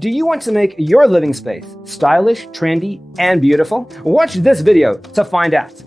Do you want to make your living space stylish, trendy, and beautiful? Watch this video to find out.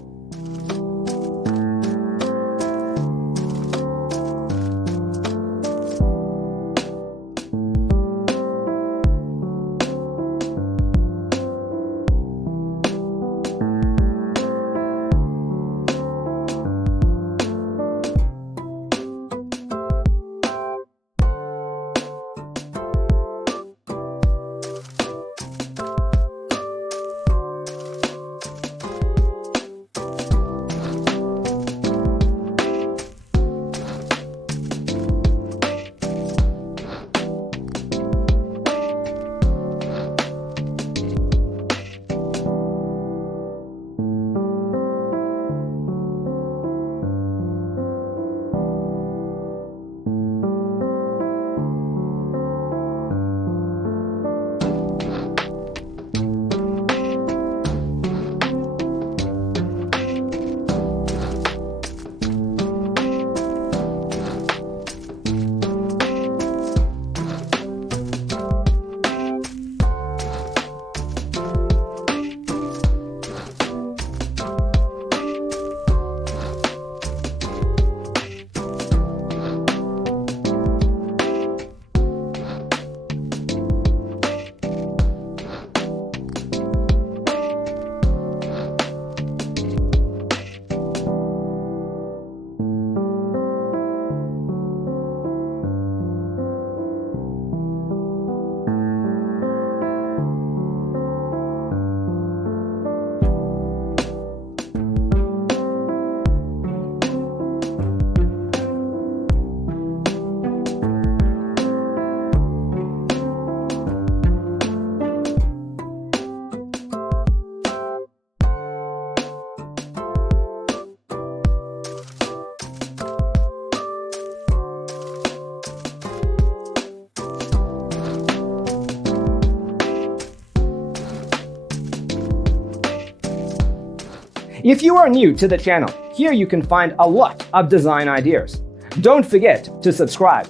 If you are new to the channel, here you can find a lot of design ideas. Don't forget to subscribe.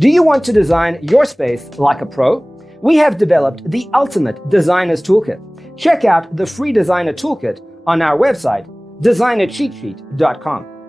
Do you want to design your space like a pro? We have developed the ultimate designer's toolkit. Check out the free designer toolkit on our website, designercheatsheet.com.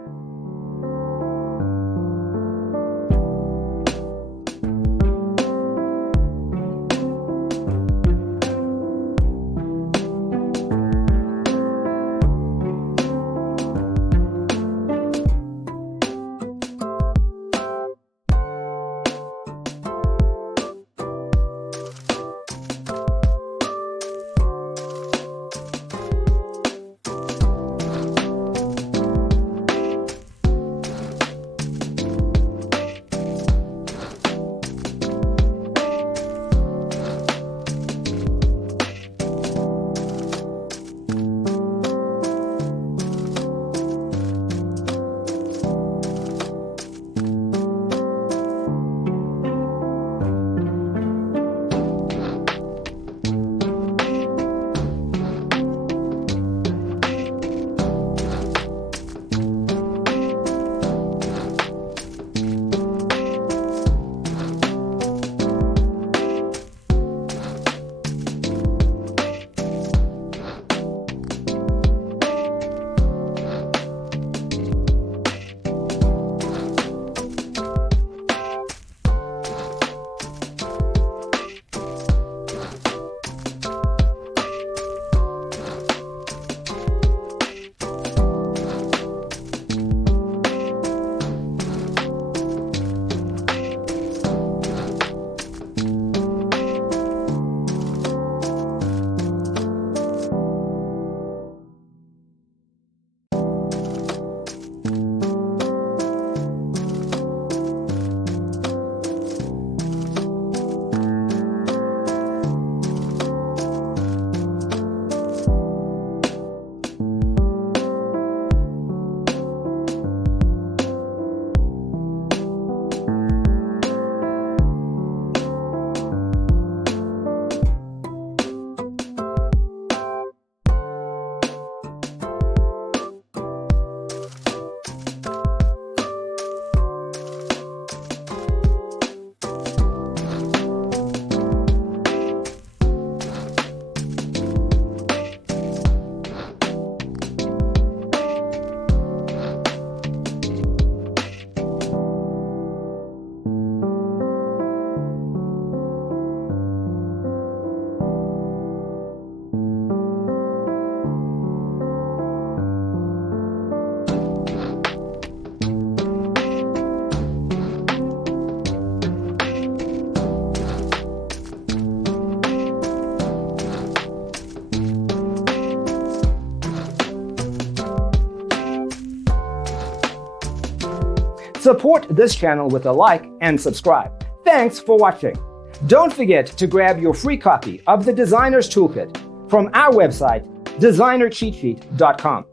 Support this channel with a like and subscribe. Thanks for watching. Don't forget to grab your free copy of the Designer's Toolkit from our website, designercheatsheet.com.